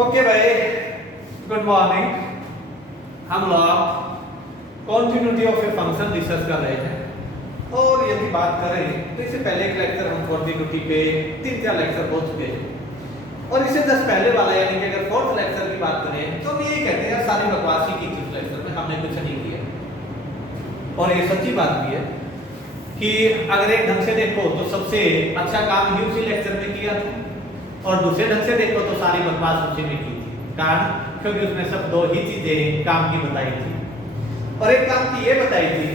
Okay भाई, good morning. हम लोग continuity of a function discuss कर रहे हैं और यदि बात करें तो इससे पहले एक लेक्चर हम कॉन्टिन्यूटी पे 3-4 लेक्चर हो चुके हैं और इससे जस्ट पहले वाला यानी कि अगर फोर्थ लेक्चर की बात करें तो हम यही कहते हैं सारी बकवासी की इस लेक्चर में हमने कुछ नहीं किया। और ये सच्ची बात भी है कि अगर एक ढंग से देखो तो सबसे अच्छा काम ही उसी लेक्चर में किया था और दूसरे ढंग से देखो तो सारी बकवास उसी में की थी। कारण क्योंकि उसमें सब दो ही चीजें काम की बताई थी और एक काम की ये बताई थी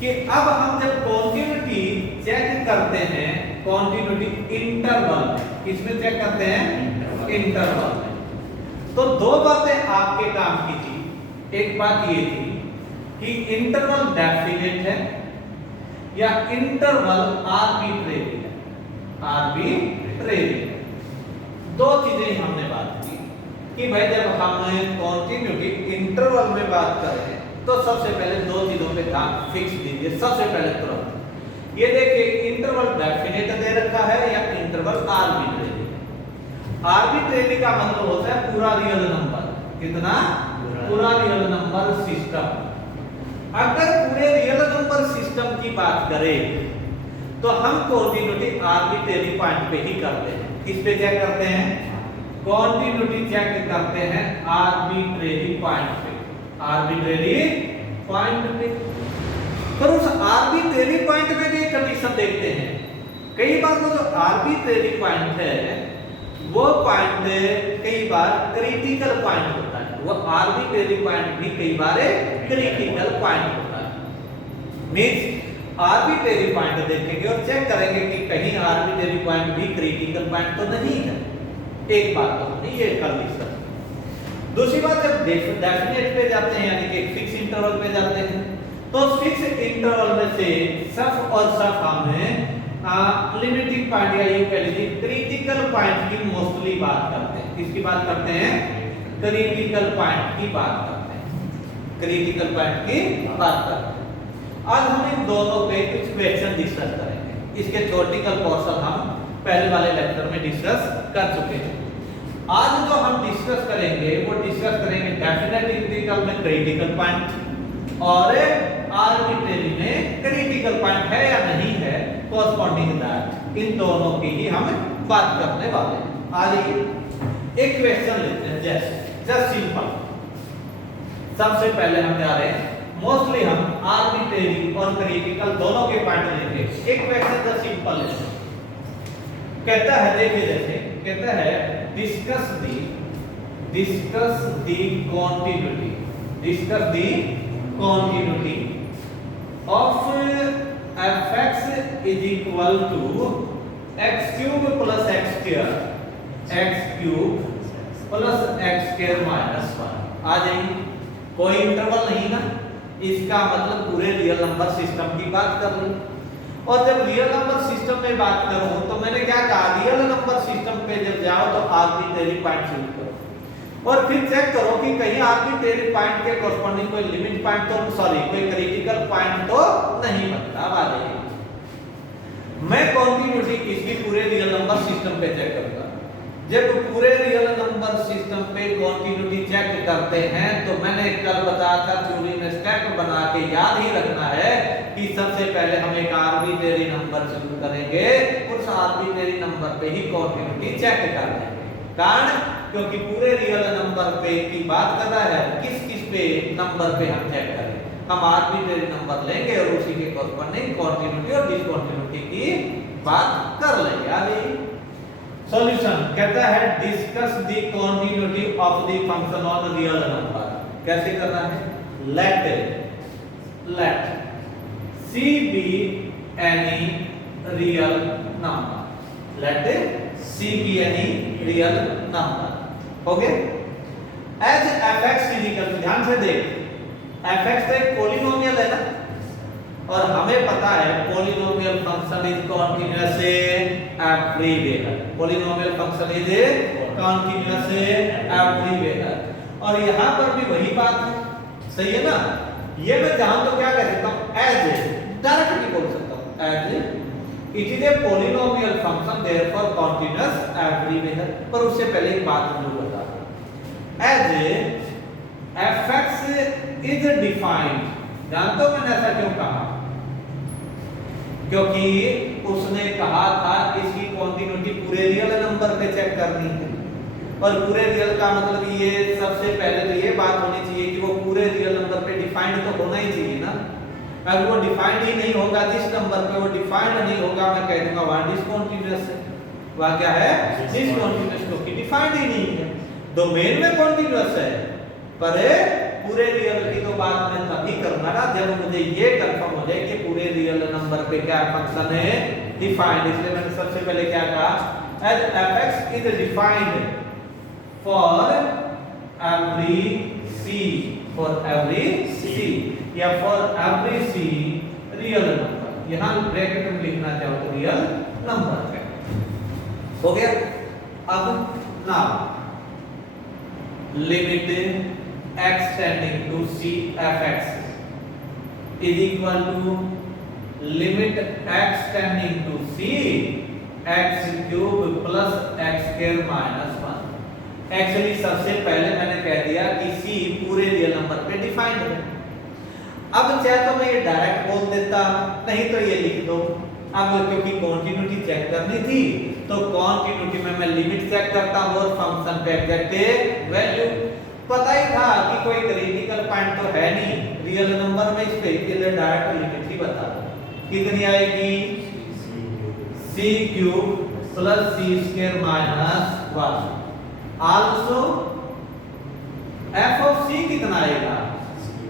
कि अब हम जब कॉन्टिन्यूटी चेक करते हैं कॉन्टिन्यूटी इंटरवल में, किसमें चेक करते हैं? इंटरवल में। तो दो बातें आपके काम की थी। एक बात ये थी कि इंटरवल डेफिनेट है या इंटरवल आर्बिट्रेरी है। आर्बिट्रेरी दो चीजें हमने बात की कि भाई जब हम कॉन्टिन्यूटी इंटरवल में बात करें तो सबसे पहले दो चीजों पे ध्यान फिक्स दीजिए। सबसे पहले तुरंत ये देखिए, इंटरवल डेफिनेट दे रखा है या इंटरवल आर्बिट्रेरी। आर्बिट्रेरी का मतलब होता है पूरा रियल नंबर। कितना? पूरा रियल नंबर सिस्टम। अगर पूरे रियल नंबर सिस्टम की बात करें तो हम कॉन्टिन्यूटी आर्बिट्रेरी पॉइंट पे ही करते हैं। किस पे चेक करते हैं? कॉन्टिन्यूटी चेक करते हैं आर्बिट्रेरी पॉइंट पे। आर्बिट्रेरी पॉइंट पे। पर उस आर्बिट्रेरी पॉइंट पे भी कंडीशन देखते हैं। कई बार वो जो आर्बिट्रेरी पॉइंट है वो पॉइंट कई बार क्रिटिकल पॉइंट होता है। वो आर्बिट्रेरी पॉइंट भी कई बार क्रिटिकल पॉइंट होता है। मींस आर्बिट्रेरी पॉइंट देखेंगे और चेक करेंगे कि कहीं आर्बिट्रेरी पॉइंट भी क्रिटिकल पॉइंट तो नहीं है। एक बात तो हमने ये कर ली सर। दूसरी बात, जब डेफिनेट पे जाते हैं यानी कि एक फिक्स इंटरवल पे जाते हैं तो फिक्स इंटरवल में से सब और सब हमें लिमिटिंग पॉइंट या ये कह लीजिए क्रिटिकल पॉइंट की मोस्टली बात करते हैं। किसकी बात करते हैं? क्रिटिकल पॉइंट की बात करते हैं। क्रिटिकल पॉइंट की बात करते हैं। आज हम इन दोनों पे कुछ क्वेश्चन डिस्कस करेंगे। इसके थ्योरेटिकल पोर्शन हम पहले वाले लेक्चर में डिस्कस कर चुके हैं। आज जो हम डिस्कस करेंगे वो डिस्कस करेंगे डेफिनेट इंटीग्रल में क्रिटिकल पॉइंट और आर्बिट्रेरी में क्रिटिकल पॉइंट है या नहीं है कॉरस्पॉन्डिंग दैट। इन दोनों की ही हम बात करने वाले हैं। आ जाइए एक क्वेश्चन लेते हैं। Just simple. सबसे पहले हम जा रहे हैं मोस्टली हम आर्बिट्रेरी और क्रिटिकल दोनों के पॉइंट लेंगे। एक क्वेश्चन जस्ट सिंपल लेते हैं। कहता है, देखिए जैसे कहता है discuss the continuity of fx is equal to x cube plus x square minus 1। आ जाइए, कोई इंटरवल नहीं ना, इसका मतलब पूरे रियल नंबर सिस्टम की बात कर रही। और जब रियल नंबर सिस्टम में बात करूं तो मैंने क्या कहा, रियल नंबर सिस्टम पे जब जाओ तो आर्बिट्रेरी पॉइंट चूज करो और फिर चेक करो कि कहीं आर्बिट्रेरी पॉइंट के कॉरस्पॉन्डिंग कोई लिमिट पॉइंट तो कोई क्रिटिकल पॉइंट तो नहीं बनता। आ जाइए, मैं कॉन्टिन्यूटी इसकी पूरे रियल नंबर सिस्टम पे चेक करूंगा। जब पूरे रियल नंबर सिस्टम पे कॉन्टिन्यूटी चेक करते हैं तो मैंने कल बताया था थ्योरी में स्टेप बना के याद ही रखना है कि सबसे पहले हम एक आर्बिट्रेरी नंबर चूज करेंगे, उस आर्बिट्रेरी नंबर पे ही कॉन्टिन्यूटी चेक कर लेंगे। कारण क्योंकि पूरे रियल नंबर पे की बात कर रहा है, किस पे नंबर पे हम चेक करें। हम आर्बिट्रेरी नंबर लेंगे और उसी के कॉरस्पॉन्डिंग कॉन्टिन्यूटी और डिसकॉन्टिन्यूटी की बात कर लेंगे। आगे सॉल्यूशन कहता है discuss the continuity of the function on real number. कैसे करना है? Let C be any real number. Let C be any real number. Okay? As fx is equal to, ध्यान से देख, fx तो एक पॉलिनोमियल है ना और हमें पता है polynomial function is continuous everywhere. Polynomial function is continuous everywhere और यहाँ पर भी वही बात है। सही है ना? ये मैं चाहूं तो क्या कह सकता हूं, एज डायरेक्ट नहीं बोल सकता हूं, as it is a polynomial function therefore continuous everywhere. पर उससे पहले एक बात जरूर बता दूं, एज fx इज डिफाइंड। जानते हो मैंने ऐसा क्यों कहा? क्योंकि उसने कहा था इसकी कॉन्टिन्यूटी पूरे रियल नंबर पे चेक करनी है, और पूरे रियल का मतलब ये सबसे पहले तो ये बात होनी चाहिए कि वो पूरे रियल नंबर पे डिफाइंड तो होना ही चाहिए ना। अगर वो डिफाइंड ही नहीं होगा, जिस नंबर पे वो डिफाइंड नहीं होगा, मैं कह दूंगा वहां डिसकंटीन्यूअस है। वहां क्या है? डिसकंटीन्यूअस, क्योंकि डिफाइंड ही नहीं है। डोमेन में कॉन्टिन्यूअस है, पर पूरे रियल की तो बात मैं तभी करूंगा ना जब मुझे ये कंफर्म हो जाए कि पूरे रियल नंबर पे क्या फंक्शन है? डिफाइंड। इसलिए मैंने सबसे पहले क्या कहा? As fx is defined for every c, for every c या for every c real number. यहां ब्रैकेट में लिखना चाहो तो रियल नंबर है। हो गया? अब now limit x tending to c fx is equal to limit x tending to c x cube plus x square minus 1। Actually सबसे पहले मैंने कह दिया कि c पूरे रियल नंबर पे डिफाइंड है। अब चाहे तो मैं ये डायरेक्ट बोल देता, नहीं तो ये लिख दो। अब क्योंकि कॉन्टिन्यूटी चेक करनी थी तो कॉन्टिन्यूटी में मैं लिमिट चेक करता हूं और फंक्शन पे एग्जैक्ट वैल्यू। पता ही था कि कोई क्रिटिकल पॉइंट तो है नहीं रियल नंबर में, इस पे इसलिए डायरेक्ट लिमिट ही बता दो। कितनी आएगी? c cube plus c square minus 1। Also f of c कितना आएगा?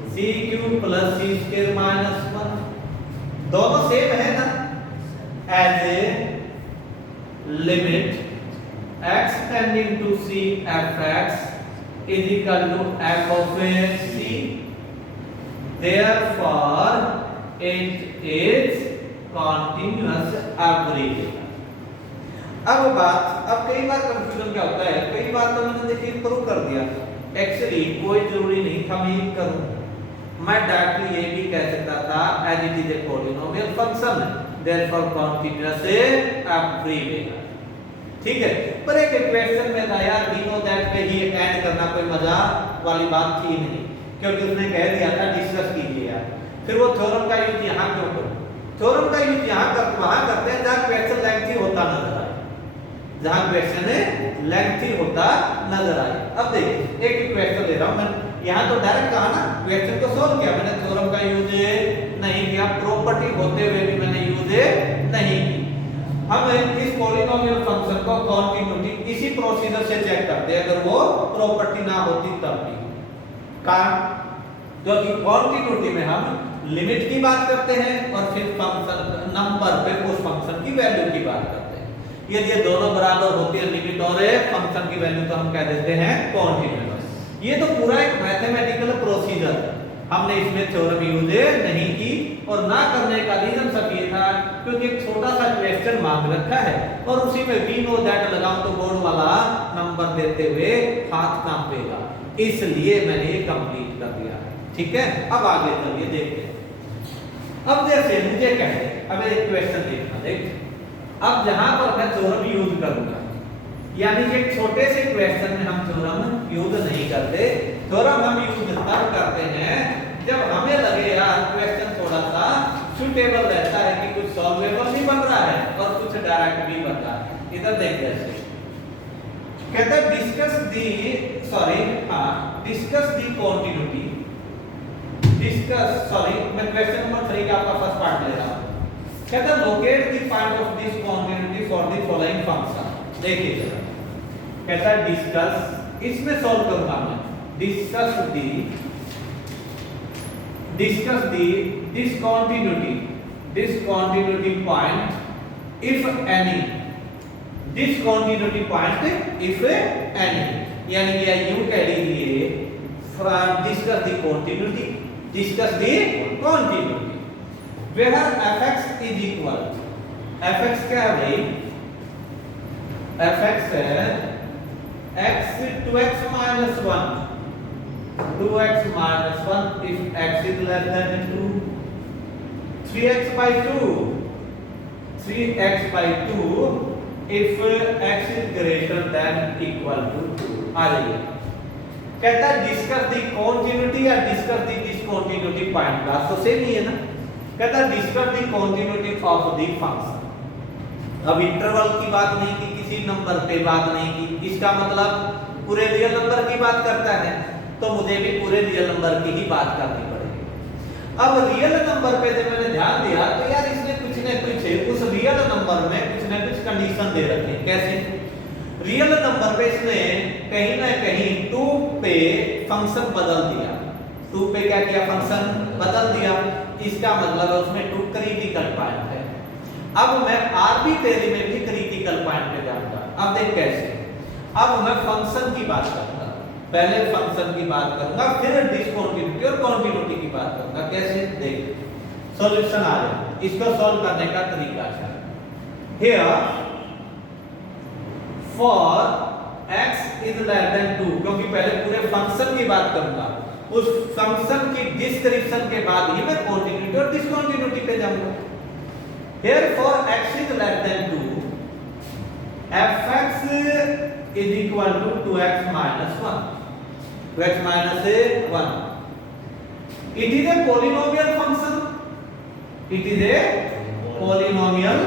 c cube plus c square minus 1। दोनों सेम है ना? As a limit x tending to c fx is equal to f of c, therefore it is continuous everywhere। अब कई बार confusion क्या होता है, कई बार तो मैंने देखिए प्रूव कर दिया। एक्चुअली कोई जरूरी नहीं था मैं ये करूं, मैं डायरेक्टली ये भी कह सकता था as it is a polynomial function therefore continuous everywhere। ठीक है, पर एक इक्वेशन में था यार वी नो दैट पे ही ऐड करना कोई मजाक वाली बात थी नहीं, क्योंकि उसने कह दिया था डिस्कस कीजिए यार। फिर वो थ्योरम का यूज यहां क्यों करो? थ्योरम का यूज यहां वहां करते हैं जहां क्वेश्चन लेंथी होता नजर आए, जहां क्वेश्चन लेंथी होता नजर आए। अब देखिए एक क्वेश्चन ले रहा हूं मैं, यहां तो डायरेक्ट कहा ना, क्वेश्चन को सोल्व किया मैंने, थ्योरम का यूज नहीं किया, प्रॉपर्टी होते हुए भी मैंने यूज नहीं की। हम इस पॉलिनोमियल फंक्शन को कॉन्टिन्यूटी इसी प्रोसीजर से चेक करते हैं अगर वो प्रॉपर्टी ना होती तब भी। कारण क्योंकि कॉन्टिन्यूटी में हम लिमिट की बात करते हैं और फिर फंक्शन नंबर पे उस फंक्शन की वैल्यू की बात करते हैं। यदि ये दोनों बराबर होती है लिमिट और फंक्शन की वैल्यू, तो हम कह देते हैं कॉन्टिन्यूअस। ये तो पूरा एक मैथमेटिकल प्रोसीजर है, हमने इसमें थ्योरम यूज नहीं की, और ना करने का रीजन सब ये था क्योंकि एक छोटा सा क्वेश्चन मांग रखा है और उसी में वी नो दैट लगाऊं तो बोर्ड वाला नंबर देते हुए हाथ कांपेगा, इसलिए मैंने ये कंप्लीट कर दिया। ठीक है, अब आगे चलिए देखते हैं। अब जैसे मुझे कहे, अब एक क्वेश्चन देखना, देख अब जहां पर मैं थ्योरम यूज करूंगा, यानी कि एक छोटे से क्वेश्चन में हम थ्योरम यूज नहीं करते। थ्योरम हम यूज तब करते हैं जब हमें लगे यार क्वेश्चन थोड़ा सा सुटेबल रहता है कि कुछ सॉल्वेबल भी बन रहा है और कुछ डायरेक्ट भी बन रहा है। इधर देखिए कहता है डिस्कस दी कॉन्टिन्यूटी, मैं क्वेश्चन नंबर 3 का आपका फर्स्ट पार्ट ले रहा हूं। कहता है locate the point of this continuity for the following function. देखिए जरा, कहता है डिस्कस, इसमें सॉल्व करूंगा मैं, discuss the discontinuity point if any, discontinuity point if any, यानी कि यूं कह लीजिए discuss the continuity where fx is equal, fx क्या है भाई? fx है x to x minus 1, 2x minus 1 if x is less than 2, 3x by 2 if x is greater than equal to 2। आ जाइए, कहता है डिस्कस द कॉन्टिन्यूटी या discuss the discontinuity point, बात तो सेम ही है ना। कहता है discuss the continuity of the function. अब इंटरवल की बात नहीं की, किसी नंबर पे बात नहीं की, इसका मतलब पूरे रियल नंबर की बात करता है, तो मुझे भी पूरे रियल नंबर की ही बात करनी पड़ेगी। अब रियल नंबर पे जब मैंने ध्यान दिया तो यार इसने कुछ न कुछ उस रियल नंबर में कुछ न कुछ कंडीशन दे रखी है। कैसे? रियल नंबर पे इसने कहीं ना कहीं 2 पे फंक्शन बदल दिया। 2 पे क्या किया? फंक्शन बदल दिया। इसका मतलब है उसमें 2 क्रिटिकल पॉइंट है। अब मैं आर्बिट्रेरी में भी क्रिटिकल पॉइंट पे जाऊंगा। अब देख कैसे। अब मैं फंक्शन की बात करूंगा, पहले फंक्शन की बात करूंगा, फिर डिसकंटिन्यूटी और कंटिन्यूटी की बात करूंगा। कैसे? देख सॉल्यूशन आ रहा है, इसको सॉल्व करने का तरीका है। Here for x is less than 2, क्योंकि पहले पूरे फंक्शन की बात करूंगा, उस फंक्शन की डिस्क्रिप्शन के बाद ही मैं कंटिन्यूटी और डिसकंटिन्यूटी पे जाऊंगा। Here for x is less than 2, fx is equal to 2x minus 1. 2x minus 1. It is a polynomial function. It is a polynomial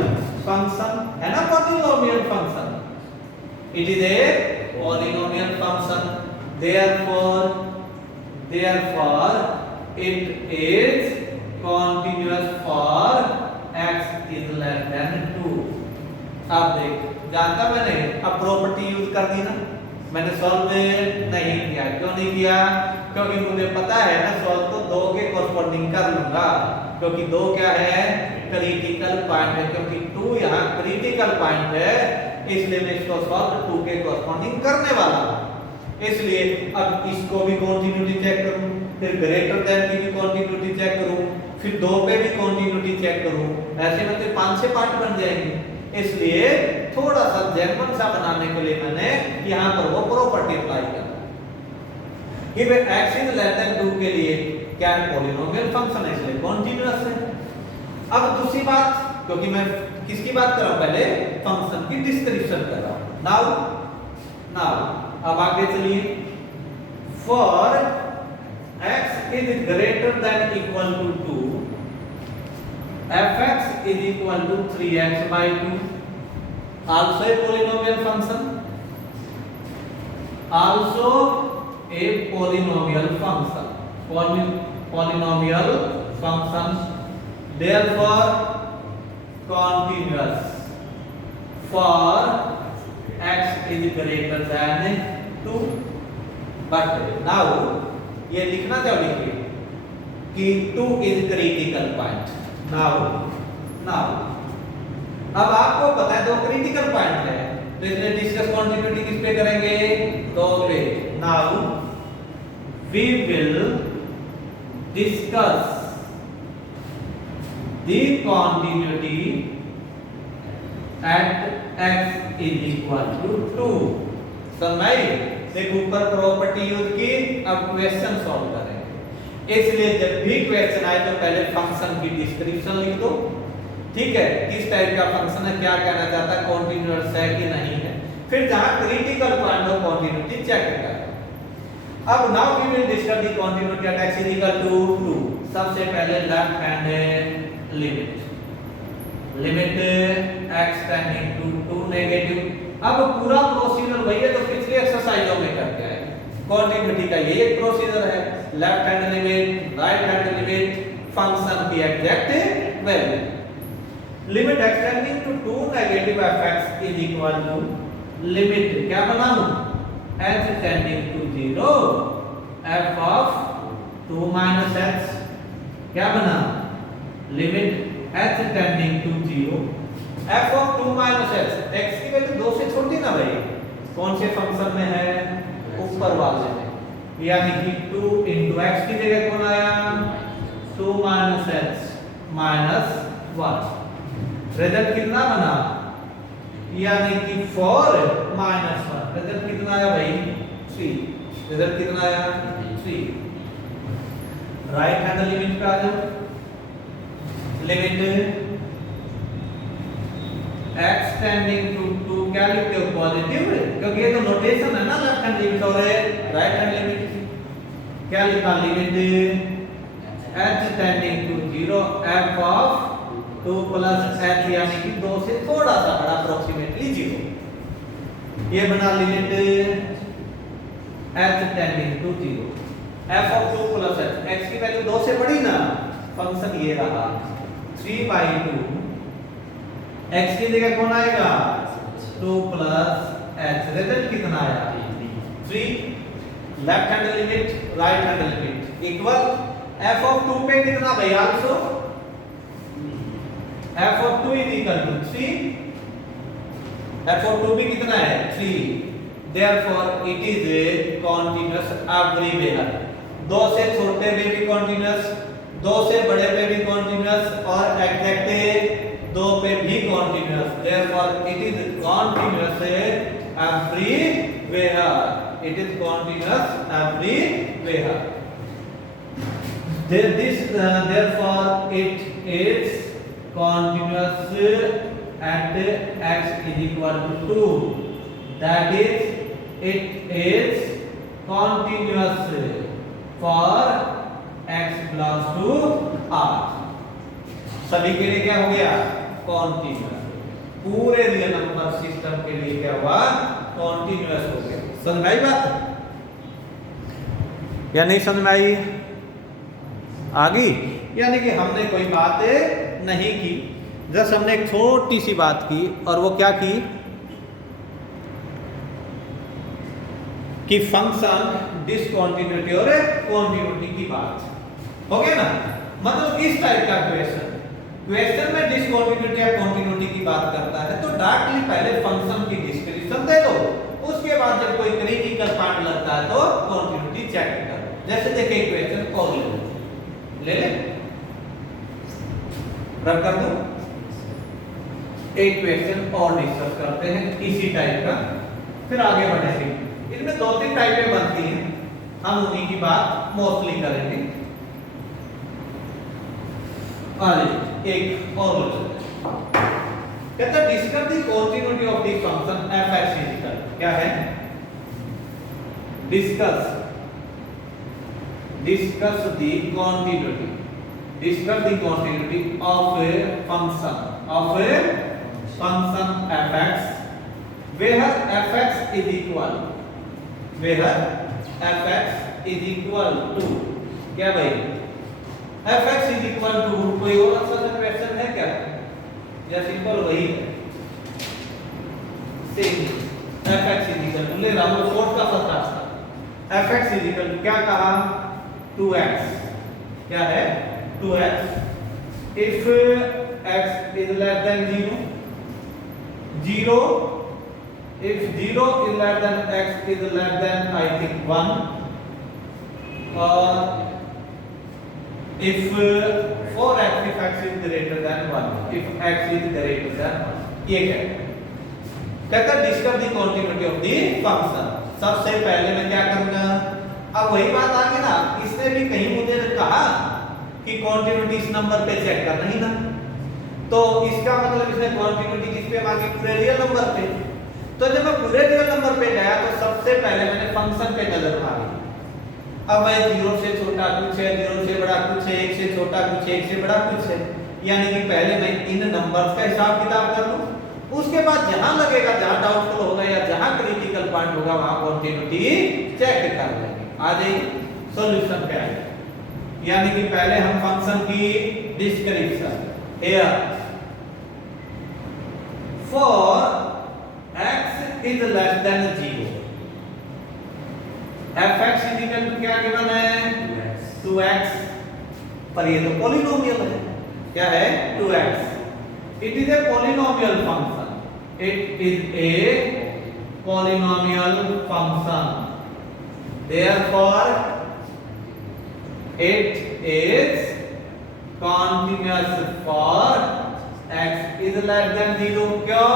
function. है ना polynomial function? It is a polynomial function. Therefore, it is continuous for x is less than 2. आप देख, जानता मैंने अब property use कर दी ना, मैंने सॉल्व नहीं किया। क्यों नहीं किया? क्योंकि मुझे पता है मैं सॉल्व तो 2 के कॉरस्पॉन्डिंग कर लूंगा, क्योंकि 2 क्या है? क्रिटिकल पॉइंट है। क्योंकि 2 यहाँ क्रिटिकल पॉइंट है, इसलिए मैं इसको सॉल्व 2 के कॉरस्पॉन्डिंग करने वाला हूं। इसलिए अब इसको भी कंटिन्यूटी चेक करूं, फिर ग्रेटर देन की भी कंटिन्यूटी चेक करूं, फिर 2 पे भी कंटिन्यूटी चेक करूं। ऐसे में तो 5-6 पार्ट बन जाएंगे। इसलिए थोड़ा सा जेन्युइन सा बनाने के लिए मैंने यहां पर वो प्रॉपर्टी अप्लाई कर कि भाई x इज लेस देन 2 के लिए क्या है? पॉलिनोमियल फंक्शन है, इसलिए कंटीन्यूअस है। अब दूसरी बात, क्योंकि मैं किसकी बात कर रहा हूं? पहले फंक्शन की डिस्क्रिप्शन कर रहा हूं। नाउ अब आगे चलिए। For x is greater than equal to 2, fx is equal to 3x by 2, also a polynomial function, also a polynomial function, polynomial function, therefore continuous for x is greater than 2. but now ये लिखना क्या? लिखिए कि 2 is critical point। Now अब आपको पता है 2 critical point है, तो इसमें डिस्कस कंटिन्यूटी किस पे करेंगे? 2 पे। Now we will discuss the continuity at x is equal to 2। समझ? देखो ऊपर प्रॉपर्टी यूज की, अब क्वेश्चन सॉल्व करें। इसलिए जब भी क्वेश्चन आए तो पहले फंक्शन की डिस्क्रिप्शन लिख दो। ठीक है, किस टाइप का फंक्शन है, क्या कहना चाहता है, कंटीन्यूअस है कि नहीं है। फिर जहां क्रिटिकल पॉइंट हो कंटीन्यूटी चेक करें। अब now we will discuss the continuity at x is equal to 2। सबसे पहले left hand limit x tending to 2 negative. अब पूरा प्रोसीजर वही है तो पिछले एक्सरसाइजों में करके आए। कंटीन्यूटी का ये एक प्रोसीजर है, left hand limit, right hand limit, function की exact value. Limit x tending to 2 negative fx is equal to limit क्या बनाऊं? h tending to 0 f of 2 minus h क्या बना? Limit h tending to 0 f of 2 minus h। x की value 2 से छोटी ना भाई, कौन से फंक्शन में है? ऊपर वाले में, यानी कि 2 into x की जगह कौन आया? 2 minus h minus 1। रिजल्ट कितना बना? यानी कि 4 minus 1। रिजल्ट कितना आया भाई? 3। रिजल्ट कितना आया? 3। राइट हैंड लिमिट पे आ जाओ। लिमिट x टेंडिंग टू 2 क्या लिखते हो? पॉजिटिव, क्योंकि ये तो नोटेशन है ना लेफ्ट हैंड लिमिट और राइट हैंड लिमिट। क्या लिखा limit h tending to 0 f of 2 plus h यानी कि 2 से थोड़ा सा बड़ा अप्रोक्सीमेटली 0। ये बना limit h tending to 0 f of 2 plus h, x की वैल्यू 2 से बड़ी ना, फंक्शन ये रहा 3/2, x की जगह कौन आएगा 2 प्लस h, रिजल्ट कितना आया 3। Left hand limit right hand limit equal f of 2 पे कितना भाई also f of 2 is equal to 3, f of 2 भी कितना है 3, therefore it is a continuous everywhere. 2 से छोटे पे भी कॉन्टिन्यूअस, 2 से बड़े पे भी कॉन्टिन्यूअस और एग्जैक्ट 2 पे भी continuous, therefore it is continuous everywhere, it is continuous everywhere, therefore it is continuous at x is equal to 2, that is it is continuous for x belongs to R। सभी के लिए क्या हो गया continuous, पूरे real number system के लिए क्या हुआ कॉन्टिन्यूअस हो गया। समझ में आई बात या नहीं समझ में आई? आ गई? यानी कि हमने कोई बात नहीं की, जस्ट हमने एक छोटी सी बात की, और वो क्या की कि फंक्शन डिसकंटिन्यूटी और कॉन्टिन्यूटी की बात हो गया ना। मतलब इस टाइप का क्वेश्चन में डिसकंटिन्यूटी या कॉन्टिन्यूटी की बात करता है तो डायरेक्टली पहले फंक्शन की डिस्क्रिप्शन दे दो, उसके बाद जब कोई क्रिटिकल पॉइंट लगता है तो कॉन्टिन्यूटी चेक करो। जैसे देखिए क्वेश्चन और ले ले रख कर दो, एक क्वेश्चन और डिस्कस करते हैं इसी टाइप का, फिर आगे बढ़ेंगे। इनमें 2-3 टाइपें बनती हैं, हम उन्हीं की बात मोस्टली करेंगे। एक और कहता है discuss the continuity of the function f(x) is equal, क्या है discuss the continuity of a function f(x) where f(x) is equal to क्या भाई f(x) is equal to कोई और आंसर का क्वेश्चन है क्या या सिंपल वही है same f(x) is equal to ले रहा हूं फोर्थ का फर्स्ट रास्ता f(x) is equal to क्या कहा 2x, क्या है 2x if x is less than 0 if 0 is less than x is less than I think 1 or if 4x if x is greater than 1 if x is greater than 1। ये कहता है discuss the continuity of the function. सबसे पहले मैं क्या करूंगा, अब वही बात आ गई ना, इसने भी कहीं मुझे कहा कि कॉन्टिन्यूटी इस नंबर पे चेक करना ही ना, तो इसका मतलब इसने कॉन्टिन्यूटी किस पे मांगी पूरे रियल नंबर पे। तो जब मैं पूरे रियल नंबर पे गया तो सबसे पहले मैंने फंक्शन पे नजर मारी। अब मैं 0 से छोटा कुछ है, 0 से बड़ा कुछ है, 1 से छोटा कुछ है, 1 से बड़ा कुछ है, यानी कि पहले मैं इन नंबर्स का हिसाब किताब कर लूं, उसके बाद जहां लगेगा, जहां डाउटफुल होगा या जहां क्रिटिकल पॉइंट होगा वहां कॉन्टिन्यूटी चेक कर लेंगे। आ जाइए सॉल्यूशन पे आइए, यानी कि पहले हम फंक्शन की description here for x is less than 0 f(x) is equal to क्या गिवन है 2x, पर ये तो पॉलिनोमियल है, क्या है 2x। It is a polynomial function, it is a polynomial function, therefore it is continuous for x is less than 0। क्यों?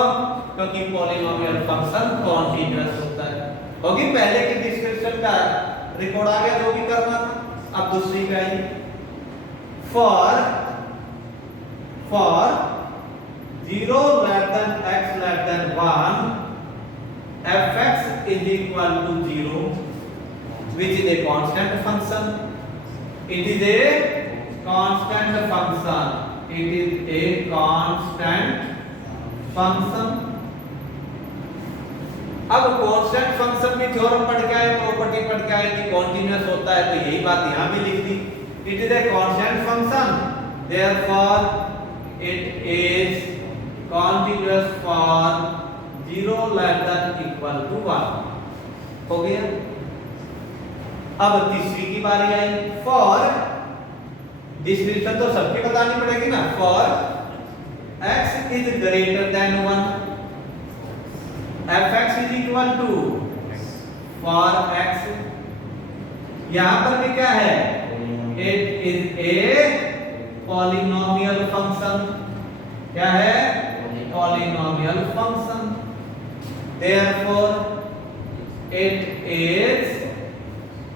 क्योंकि पॉलिनोमियल फंक्शन कॉन्टिन्यूअस होता है। होगी पहले की डिस्क्रिप्शन का रिकॉर्ड आ गया जो भी करना था। अब दूसरी का ही for 0 less than x less than 1 f(x) is equal to 0 which is a constant function. It is a constant function. It is a constant function. अब कांस्टेंट फंक्शन में थ्योरम पढ़ के आए, प्रॉपर्टी पढ़ के आए कि कॉन्टिन्यूअस होता है, तो यही बात यहां भी लिख दी. It is a constant function, therefore it is continuous for 0 less than equal to 1. हो गया. अब तीसरी की बारी आई. फॉर डिस्क्रिप्शन तो सबके बतानी पड़ेगी ना. For x is greater then 1, fx is equal to for x. यहां पर भी क्या है? It is a polynomial function. क्या है? Polynomial function. Therefore it is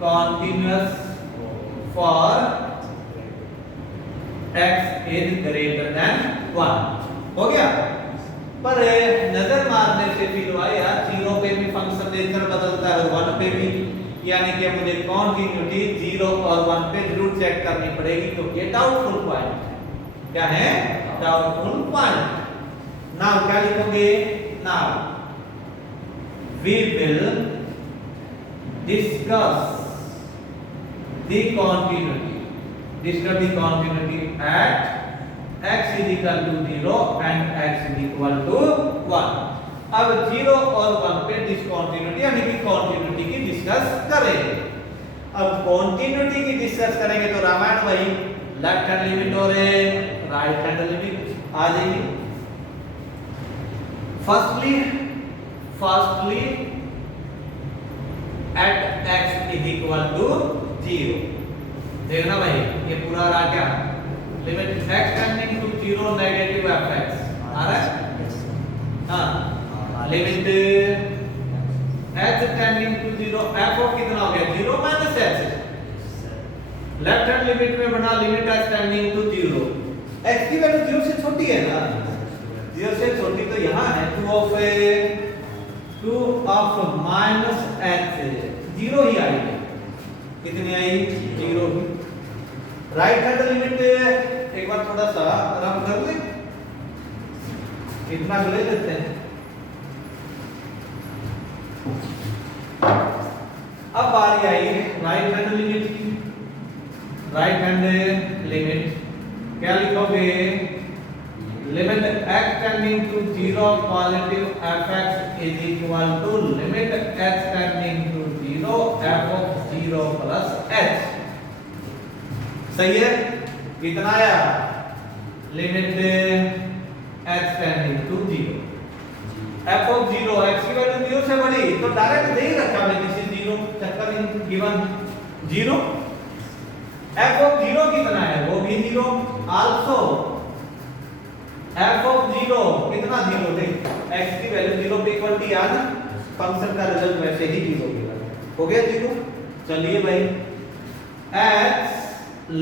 continuous for x is greater than 1. हो गया. पर नजर मारने से फील हुआ यार 0 पे भी फंक्शन नेचर बदलता है, 1 पे भी, यानी कि मुझे कॉन्टिन्यूटी 0 और 1 पे जरूर चेक करनी पड़ेगी, क्योंकि ये डाउटफुल पॉइंट है. क्या है? Doubtful point. नाउ क्या लिखोगे? Now we will discuss the continuity at x is equal to 0 and x is equal to 1. अब 0 और 1 पे डिसकंटिन्यूटी यानी कि कंटिन्यूटी की डिस्कस करेंगे. अब कंटिन्यूटी की डिस्कस करेंगे तो रामायण वही लेफ्ट हैंड लिमिट और राइट हैंड लिमिट आ जाएगी. Firstly at x is equal to 0. देखना भाई ये पूरा रहा क्या? Limit x tending to 0 negative fx आ रहा है. हां limit h tending to 0 f of कितना हो गया? 0 minus h. Left hand limit में बना limit h tending to 0. x की वैल्यू 0 से छोटी है ना, 0 से छोटी, तो यहां है 2 ऑफ माइनस h 0 ही आएगी. कितनी आई? 0 ही. राइट हैंड लिमिट एक बार थोड़ा सा रब कर ले, इतना ले लेते हैं. अब बारी आई राइट हैंड लिमिट की. राइट हैंड लिमिट क्या लिखोगे? Limit x tending to 0 positive fx is equal to limit x tending to 0 f of 0 plus h. सही है. कितना आया? Limit x tending to 0 f of 0, x की वैल्यू 0 से बड़ी तो डायरेक्ट दे ही रखा मैंने इसे 0 चक्कर इन गिवन 0. f ऑफ 0 कितना है? वो भी 0. आल्सो f ऑफ 0 कितना? 0. देख x की वैल्यू 0 पे इक्वल टू याद, फंक्शन का रिजल्ट वैसे ही 0 हो गया 0. चलिए भाई x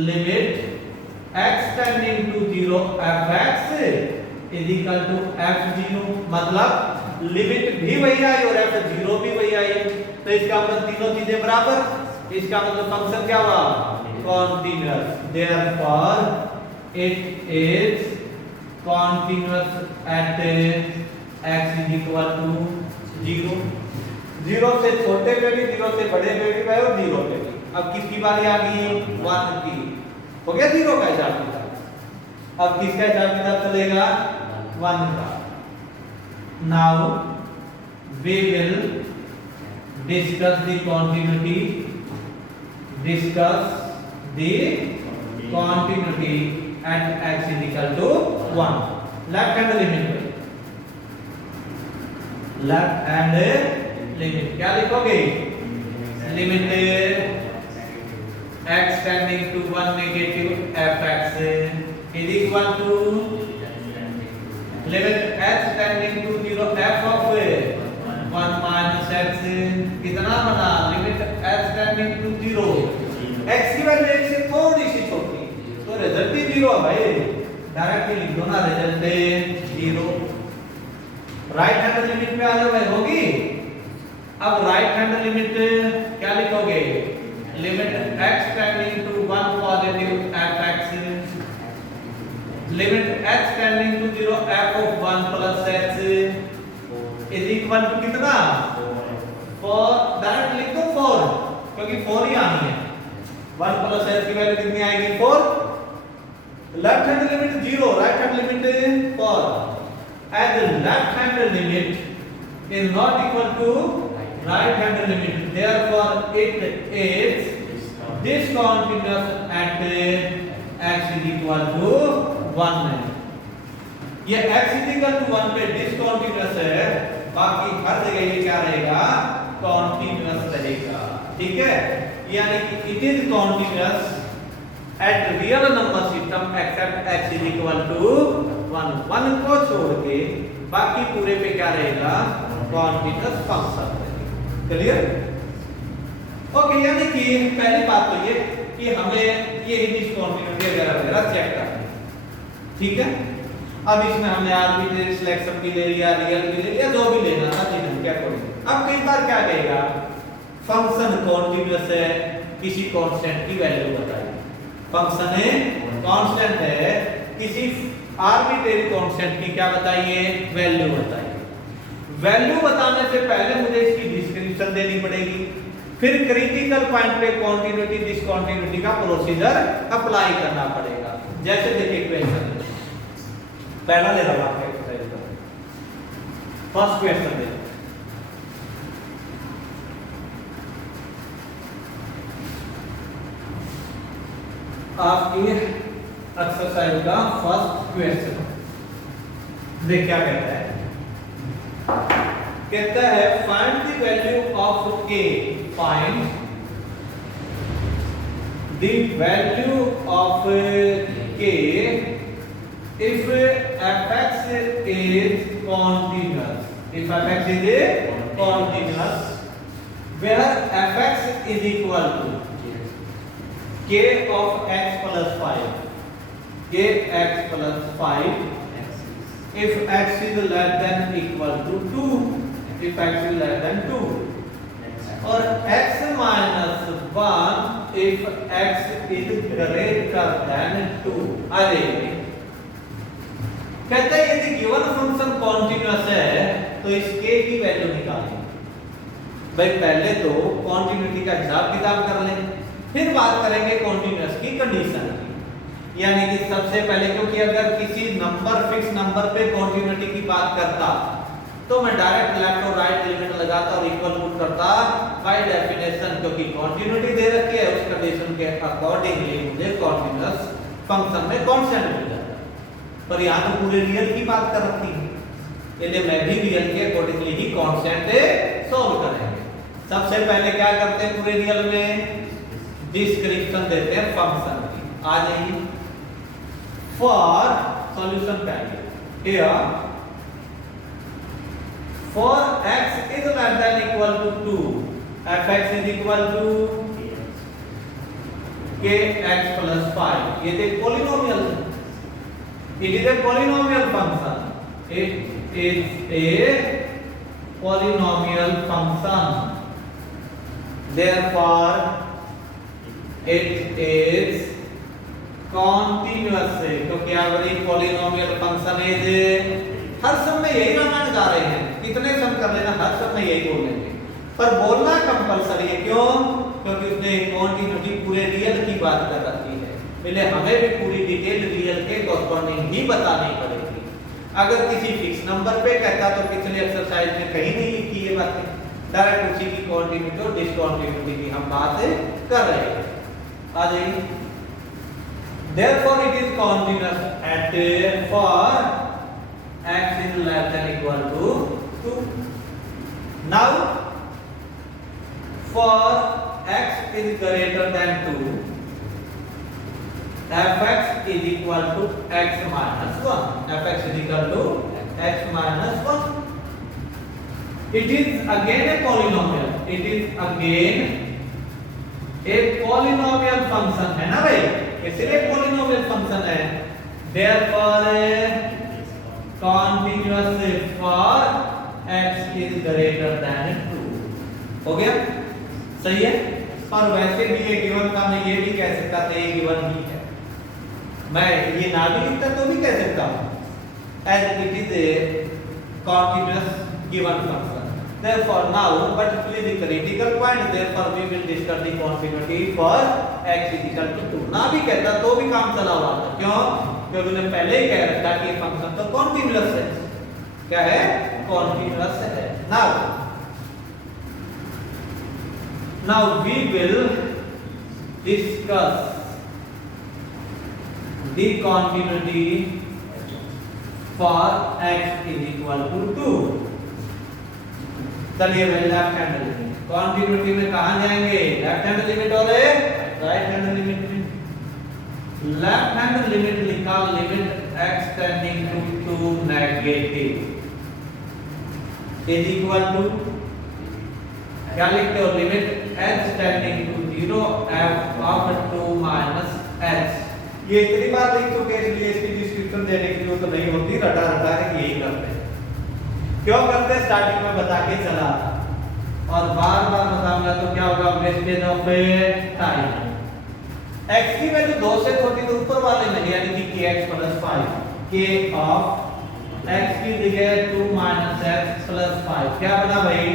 limit x tending to 0 fx is equal to f0. मतलब लिमिट भी वही आई और f0 भी वही आई, तो इसका मतलब तीनों चीजें बराबर. इसका मतलब फंक्शन क्या हुआ? Continuous. Therefore it is continuous at x is equal to 0. 0 से छोटे पे भी, 0 से बड़े पे भी और 0 पे भी. अब किसकी बारी आ गई? 1 की. हो गया 0 का हिसाब किताब. अब किसका हिसाब किताब चलेगा? 1 का. Now we will discuss the continuity at x is equal to 1. Left hand limit. Left hand limit क्या लिखोगे? Limit x tending to 1 negative fx is equal to limit h tending to 0 f of 1 minus x कितना बना? Limit h tending to 0. x की value 1 से थोड़ी सी छोटी, तो result भी 0 है भाई. डायरेक्टली लिख दो ना, रिजल्ट 0. राइट हैंड लिमिट में आ जाओ भाई. होगी. अब राइट हैंड लिमिट क्या लिखोगे? क्योंकि 4 ही आनी है। 1 प्लस s की वैल्यू कितनी आएगी 4। Left hand limit 0, right hand limit 4। As left hand limit is not equal to right hand limit, therefore it is discontinuous at x is equal to 1। ये x is equal to 1 पे discontinuous है, बाकी हर जगह ये क्या रहेगा continuous रहेगा। ठीक है, यानी कि it is continuous at real number system except x is equal to 1। 1 को छोड़ के बाकी पूरे पे क्या रहेगा continuous फंक्शन रहेगा। क्लियर? ओके, यानी कि पहली बात तो ये कि हमें ये डिस्कंटिन्यूटी वगैरह चेक करनी है। ठीक है, अब इसमें हमने आर्बिट्रेरी सिलेक्शन भी ले लिया, रियल भी ले लिया, जो भी लेना था ठीक है क्या करेंगे। अब कई बार क्या कहेगा फंक्शन कॉन्टिन्यूअस है, किसी कांस्टेंट की वैल्यू बताइए। फंक्शन है कांस्टेंट है, किसी आर्बिट्रेरी कांस्टेंट की क्या बताइए वैल्यू बताइए। वैल्यू बताने से पहले मुझे इसकी डिस्क्रिप्शन देनी पड़ेगी, फिर क्रिटिकल पॉइंट पे कॉन्टिन्यूटी डिसकॉन्टिन्यूटी का प्रोसीजर अप्लाई करना पड़ेगा। जैसे देखिए क्वेश्चन पहला ले रहा हूं एक्सरसाइज का फर्स्ट क्वेश्चन दे। आपकी एक्सरसाइज का फर्स्ट क्वेश्चन देख क्या कहता है। कहता है find the value of k, find the value of k if fx is continuous, if fx is continuous where fx is equal to k of x plus 5, k x plus 5 if x is less than equal to 2, if x is less than 2, और x minus 1 if x is greater than 2। अरे कहते हैं यदि given function continuous है तो इस k की value निकालें। भाई पहले तो कॉन्टिन्यूटी का हिसाब किताब कर लें, फिर बात करेंगे कॉन्टिन्यूअस की कंडीशन की। यानी कि सबसे पहले क्योंकि अगर किसी नंबर फिक्स नंबर पे कॉन्टिन्यूटी की बात करता तो मैं डायरेक्ट लेफ्ट और राइट लिमिट लगाता और इक्वल पुट करता बाय डेफिनेशन, क्योंकि कंटिन्यूटी दे रखी है उस कंडीशन के अकॉर्डिंगली मुझे कंटीन्यूअस फंक्शन में कांस्टेंट मिल जाता है। पर यहां तो पूरे रियल की बात कर रखी है, इसलिए मैं भी रियल के अकॉर्डिंगली ही कांस्टेंट सॉल्व करेंगे। सबसे पहले क्या करते हैं पूरे रियल में डिस्क्रिप्शन देते हैं फंक्शन की। आ जाइए फॉर सॉल्यूशन पहले here for x is less than equal to 2, fx is equal to kx plus 5। ये एक polynomial है, it is a polynomial function, it is a polynomial function, therefore it is continuous है, क्योंकि अगर एक polynomial function है हर समय यही रामायण गा रहे हैं, कितने सम कर लेना हर समय यही बोलेंगे, पर बोलना कंपलसरी है। क्यों? क्योंकि उसने कॉन्टिन्यूटी पूरे रियल की बात कर रखी है, इसलिए हमें भी पूरी डिटेल रियल के कॉरस्पॉन्डिंग ही बतानी पड़ेगी। अगर किसी फिक्स नंबर पे कहता तो पिछले एक्सरसाइज में कहीं नहीं लिखी ये बातें, डायरेक्ट उसी की कॉन्टिन्यूटी और डिसकॉन्टिन्यूटी की हम बात कर रहे हैं। आ जाइए therefore it is continuous at for x is less than equal to 2। Now for x is greater than 2 fx is equal to x minus 1, fx is equal to x minus 1। it is again a polynomial, it is again a polynomial function है ना भाई, इसलिए polynomial function है। therefore continuous for x is greater than 2। हो गया सही है। पर वैसे भी ये गिवन था, मैं ये भी कह सकता था ये गिवन ही है, मैं ये ना भी लिखता तो भी कह सकता हूं as it is a continuous given function। Therefore now particularly the critical point, therefore we will discuss the continuity for x equal to 2. ना भी कहता तो भी काम चला हुआ था, क्यों? क्योंकि मैंने पहले ही कह रखा कि ये फंक्शन तो कॉन्टिन्यूअस है। क्या है? कॉन्टिन्यूअस है। Now we will discuss the continuity for x is equal to 2. चलिए भाई लेफ्ट हैंड लिमिट कॉन्टिन्यूटी में कहां जाएंगे? लेफ्ट हैंड लिमिट और राइट हैंड लिमिट में। लेफ्ट हैंड लिमिट लिखा limit x tending to negative is equal to क्या लिखते हो? Limit h tending to 0 f of 2 minus h। ये इतनी बार लिख चुके हैं इसलिए इसकी डिस्क्रिप्शन देने की जरूरत नहीं होती, रटा रटा के यही करते हैं। क्यों करते हैं? स्टार्टिंग में बता के चला और बार बार बताऊंगा तो क्या होगा? Wastage of time. x की वैल्यू 2 से छोटी तो ऊपर वाले में यानी कि kx + 5 k ऑफ x की जगह 2 - x + 5 क्या बना भाई?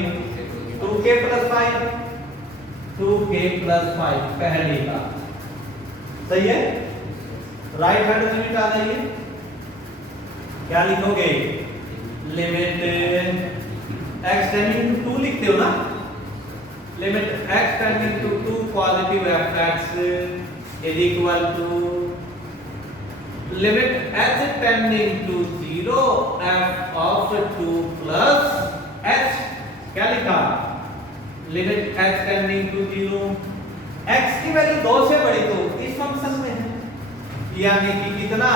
2k + 5 2k + 5 पहली बात सही है। राइट हैंड लिमिट आ रही है, क्या लिखोगे? लिमिट x टेंडिंग टू 2 लिखते हो ना? Limit x tending to 2 positive fx is equal to limit h tending to 0 f of 2 plus h। क्या लिखा? Limit h tending to 0 x की वैल्यू 2 से बड़ी तो इस फंक्शन में है, यानी कि कितना?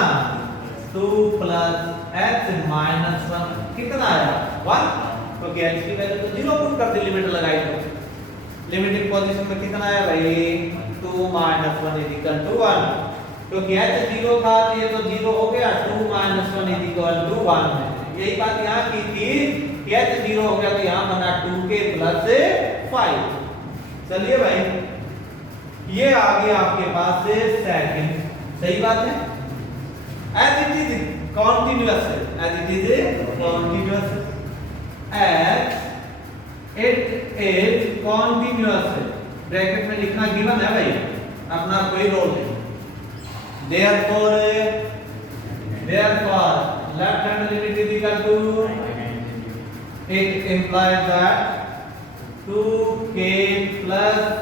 2 प्लस h माइनस 1 कितना आया? 1। क्योंकि h की वैल्यू तो 0 पुट कर दी, लिमिट लगाई तो लिमिटिंग पोजीशन में कितना आया भाई? 2 माइनस 1 इज इक्वल टू 1। क्योंकि h 0 था तो ये तो 0 हो गया, 2 माइनस 1 इज इक्वल टू 1 है। यही बात यहाँ की थी कि h 0 हो गया तो यहाँ बना 2k + 5। चलिए भाई ये आ गया आपके पास से सेकंड, सही बात है। as it is continuous, as it is continuous, as it is continuous bracket में लिखना गिवन है भाई, अपना कोई रोल नहीं। therefore left hand limit is equal to, it implies that 2k +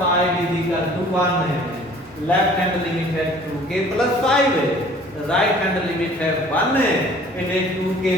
5 is equal to 1 है। लेफ्ट हैंड लिमिट है 2k + 5 है, राइट हैंड लिमिट है 1 है, इट इज 2k